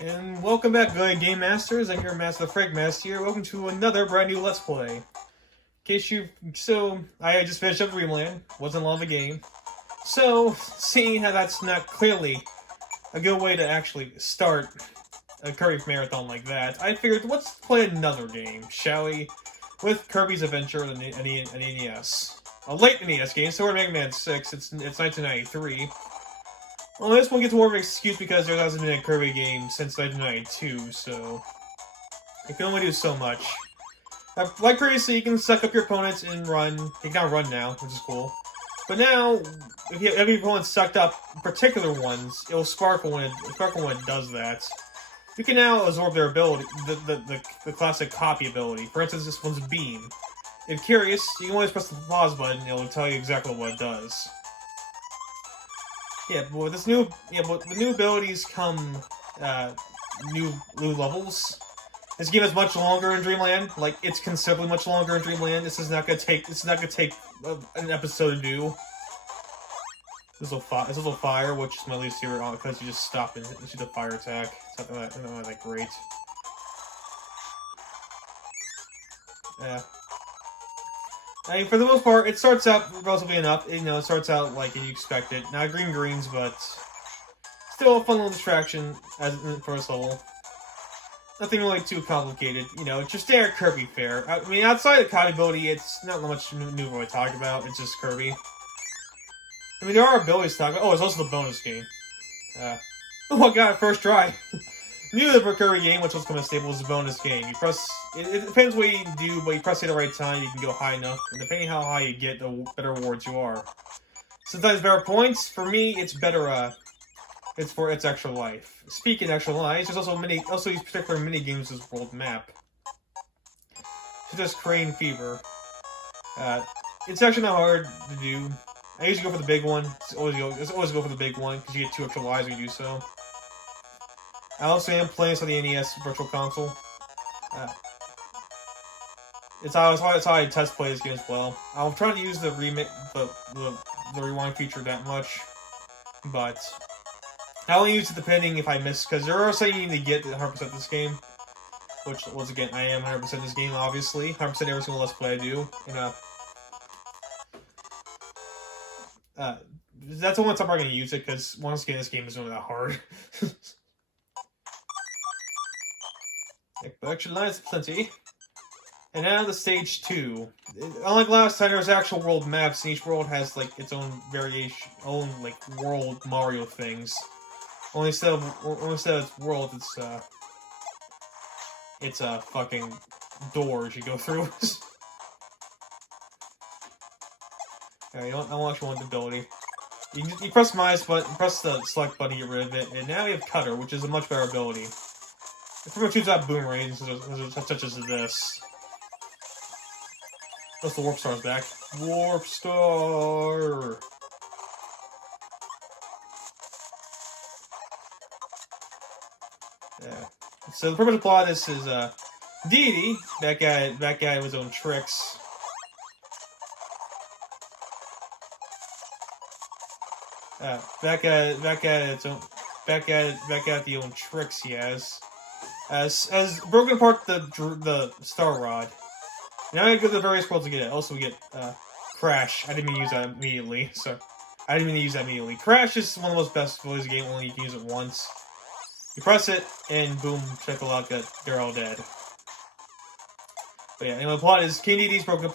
And welcome back, good Game Masters. I'm your Master the Frag Master here. Welcome to another brand new Let's Play. I just finished up Dreamland. Wasn't long of a game. So, seeing how that's not clearly a good way to actually start a Kirby marathon like that, I figured let's play another game, shall we? With Kirby's Adventure on the NES. A late NES game, so we're Mega Man 6. It's 1993. Well, this one gets more of an excuse because there hasn't been a Kirby game since 1992, so you can only do so much. Like previously, you can suck up your opponents and run. You can now run now, which is cool. But now, if you have every opponent sucked up particular ones, it will sparkle when it does that. You can now absorb their ability, the classic copy ability. For instance, this one's Beam. If curious, you can always press the pause button and it will tell you exactly what it does. Yeah, but with the new abilities come new levels. This game is much longer in Dreamland. Like, it's considerably much longer in Dreamland. This is not gonna take an episode to do. This little fire, which is my least favorite because you just stop and shoot the fire attack. It's not that great. Yeah. I mean, for the most part, it starts out relatively enough. It starts out like you expect it. Not greens, but still a fun little distraction as in the first level. Nothing really too complicated. Just standard Kirby fare. I mean, outside of copy ability, it's not much new to talk about. It's just Kirby. I mean, there are abilities to talk about. Oh, it's also the bonus game. Oh my god, first try. New to the Kirby game, which was coming stable, is a bonus game. You press. It depends what you do, but you press it at the right time, you can go high enough. And depending how high you get, the better rewards you are. Sometimes better points. For me, it's better. It's for its extra life. Speaking of extra lives, there's also these particular mini games as world map. So there's Crane Fever. It's actually not hard to do. I usually go for the big one. Always go for the big one because you get 2 extra lives when you do so. I also am playing this on the NES Virtual Console. It's how I test play this game as well. I'm trying to use the rewind feature that much, but I only use it depending if I miss, because there are some you need to get 100% this game. Which, once again, I am 100% this game, obviously. 100% every single Let's Play I do. That's the one time I'm going to use it, because once again, this game isn't really that hard. But actually, that's plenty. And now the stage 2. Unlike last time, there's actual world maps, and each world has like its own world Mario things. Only instead of world, it's fucking doors you go through. Alright, I don't actually want the ability. You press press the select button to get rid of it, and now we have Cutter, which is a much better ability. It pretty much shoots out boomerangs such as this. Plus the Warp Star's back. Warp Star! Yeah. So the purpose of plot of this is Deity, that guy with his own tricks. Back at the own tricks he has broken apart the Star Rod. Now I go to the various worlds to get it. Also, we get Crash. I didn't even use that immediately, Crash is one of the most best abilities in the game. Only you can use it once. You press it, and boom, check out that they're all dead. But yeah, anyway, the plot is King Dedede's broken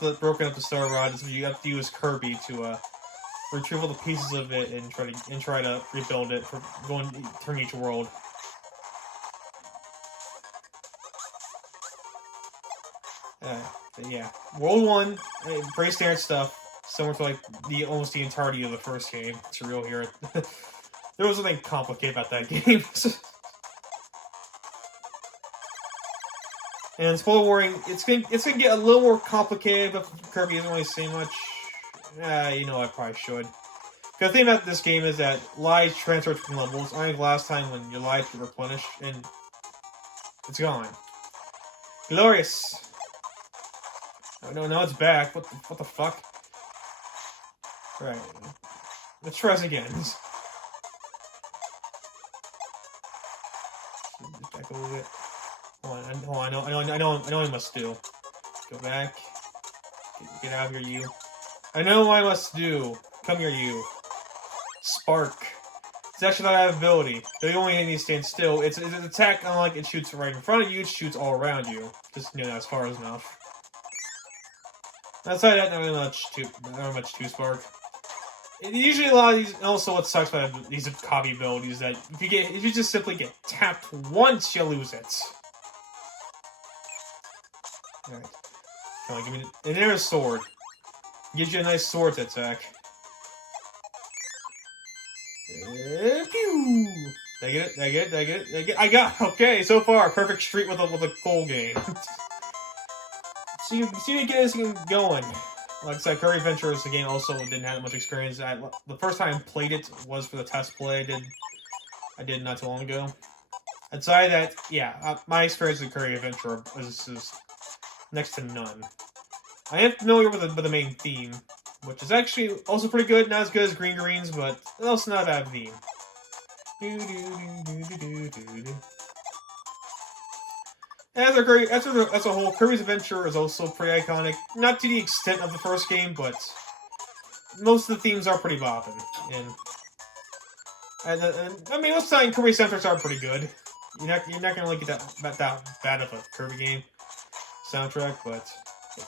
up the Star Rod, so you have to use Kirby to retrieve all the pieces of it and try to rebuild it for turn each world. But yeah, World 1, pretty standard stuff, similar to like almost the entirety of the first game. It's real here. There was nothing complicated about that game. And spoiler warning, it's gonna get a little more complicated, but Kirby isn't really saying much. I probably should. Because the thing about this game is that lives transfer between levels. I think last time when your lives get replenished, and it's gone. Glorious! Oh no, now it's back. What the fuck? Right. Let's try this again. back a little bit. Hold on, I know what I must do. Go back. Get out of here, you. I know what I must do. Come here, you. Spark. It's actually not an ability. The only thing you stand still. It's an attack, unlike it shoots right in front of you, it shoots all around you. Just, you know, as far as enough. Outside that, not much to Spark. Usually a lot of these, also what sucks about these copy abilities, that if you just simply get tapped once, you lose it. Alright. Come on, give me an air sword. Gives you a nice sword to attack. Pew! Did I get it? Did I get it? Did I get it? Did I get it? I got it! Okay, so far, perfect streak with a goal game. So you get this game going. Like I said, Kirby Adventure is the game also didn't have much experience. The first time I played it was for the test play I did not too long ago. Outside that, yeah, my experience with Kirby Adventure is next to none. I am familiar with the main theme, which is actually also pretty good. Not as good as Green Greens, but also not a bad theme. As a whole, Kirby's Adventure is also pretty iconic. Not to the extent of the first game, but most of the themes are pretty bopping. And I mean, most of the time, Kirby soundtracks are pretty good. You're not gonna like that bad of a Kirby game soundtrack, but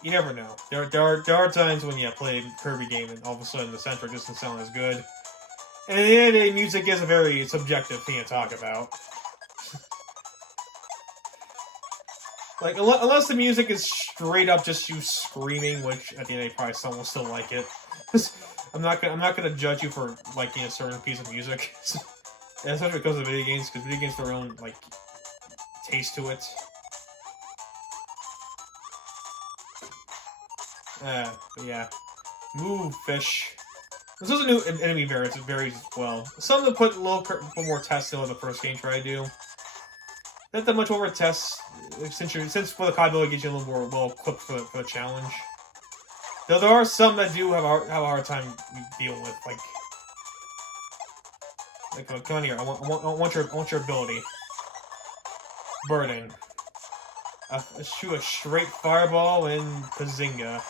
you never know. There are times when you play a Kirby game and all of a sudden the soundtrack doesn't sound as good. And at the end of the day, music is a very subjective thing to talk about. Like, unless the music is straight up just you screaming, which at the end of the day, probably someone will still like it. I'm not gonna judge you for liking a certain piece of music, especially when it comes to video games, because video games have their own like taste to it. But yeah, move fish. This is a new enemy variant. It varies as well. Some of them put more tests than what the first game tried to do. Not that much over tests, since for the cod ability gives you a little more well equipped for the challenge. Though there are some that do have a hard time dealing with, like come on here. I want your ability. Burning. Shoot a straight fireball and Bazinga.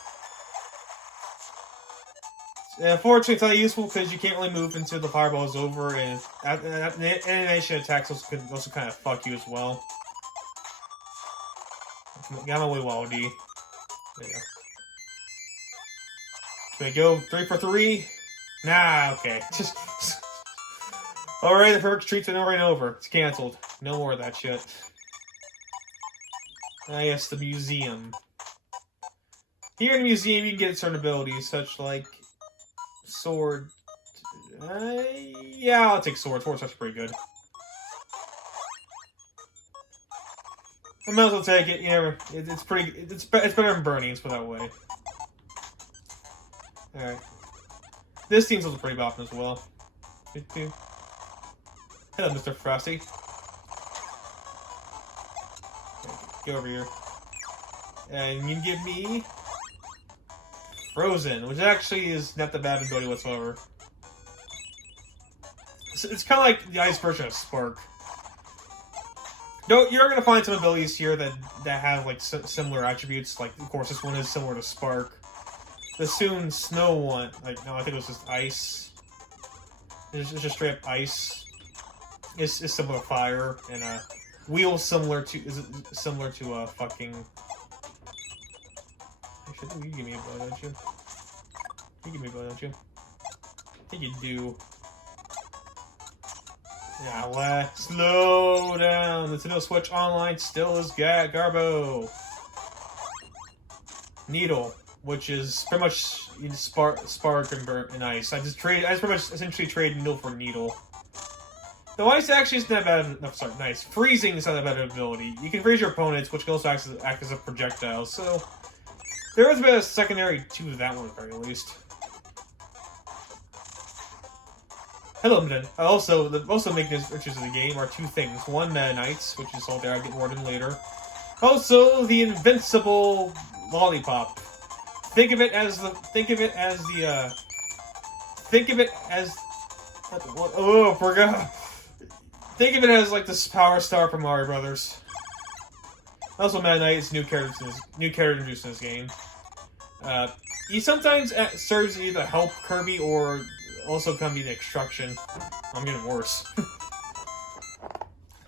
Unfortunately, it's not useful because you can't really move until the fireball is over, and animation attacks could also kind of fuck you as well. Got my way, Waldy. There you go. Should we go 3 for 3? Nah, okay. Alright, the perfect treat's been over and over. It's cancelled. No more of that shit. Ah, yes, the museum. Here in the museum, you can get certain abilities, such like sword. Yeah, I'll take sword. Sword's actually pretty good. I might as well take it. You know, it's pretty. It's better than burning. Let's put it that way. All right. This team's also pretty bopping as well. Hello, Mr. Frosty. Go over here. And you give me Frozen, which actually is not the bad ability whatsoever. It's kind of like the ice version of Spark. No, you're gonna find some abilities here that have like similar attributes. Like, of course, this one is similar to Spark. The Soon Snow one, like, no, I think it was just ice. It's just straight up ice. It's similar to fire, and wheel similar to fucking. Actually, you give me a bow, don't you? You give me a bow, don't you? I think you do. Yeah, slow down. Nintendo Switch Online still is Garbo. Needle, which is pretty much spark and ice. I pretty much essentially trade Needle for Needle. The ice actually isn't that bad. No, sorry, nice. Freezing is not that bad of an ability. You can freeze your opponents, which can also act as a projectile. So there is a bit of secondary to that one, at the very least. Hello, Miden. Also making this features of the game are two things. One, Meta Knights, which is all there. I'll get more than later. Also, the invincible lollipop. Think of it as oh, forgot. Think of it as like this Power Star from Mario Brothers. Also, Meta Knight is new character introduced in this game. He sometimes serves either to help Kirby or also can be the Extraction. I'm getting worse.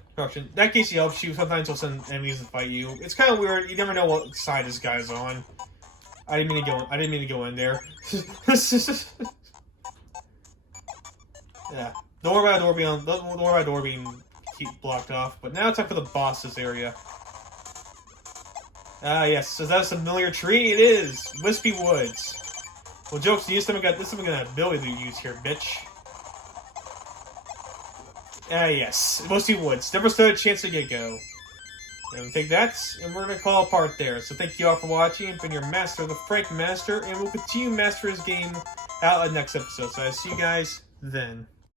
Extraction. In that case, he helps you. Sometimes he'll send enemies to fight you. It's kind of weird. You never know what side this guy's on. I didn't mean to go in there. Yeah. Don't worry about a door being blocked off. But now it's time for the boss's area. Ah, yes. Is that a familiar tree? It is. Wispy Woods. Well, jokes to you. This time I got an ability to use here, bitch. Ah, yes. Wispy Woods. Never stood a chance to get go. And we take that, and we're gonna call it part there. So thank you all for watching. It's been your master, the Frank Master, and we'll continue master his game out in the next episode. So I'll see you guys then.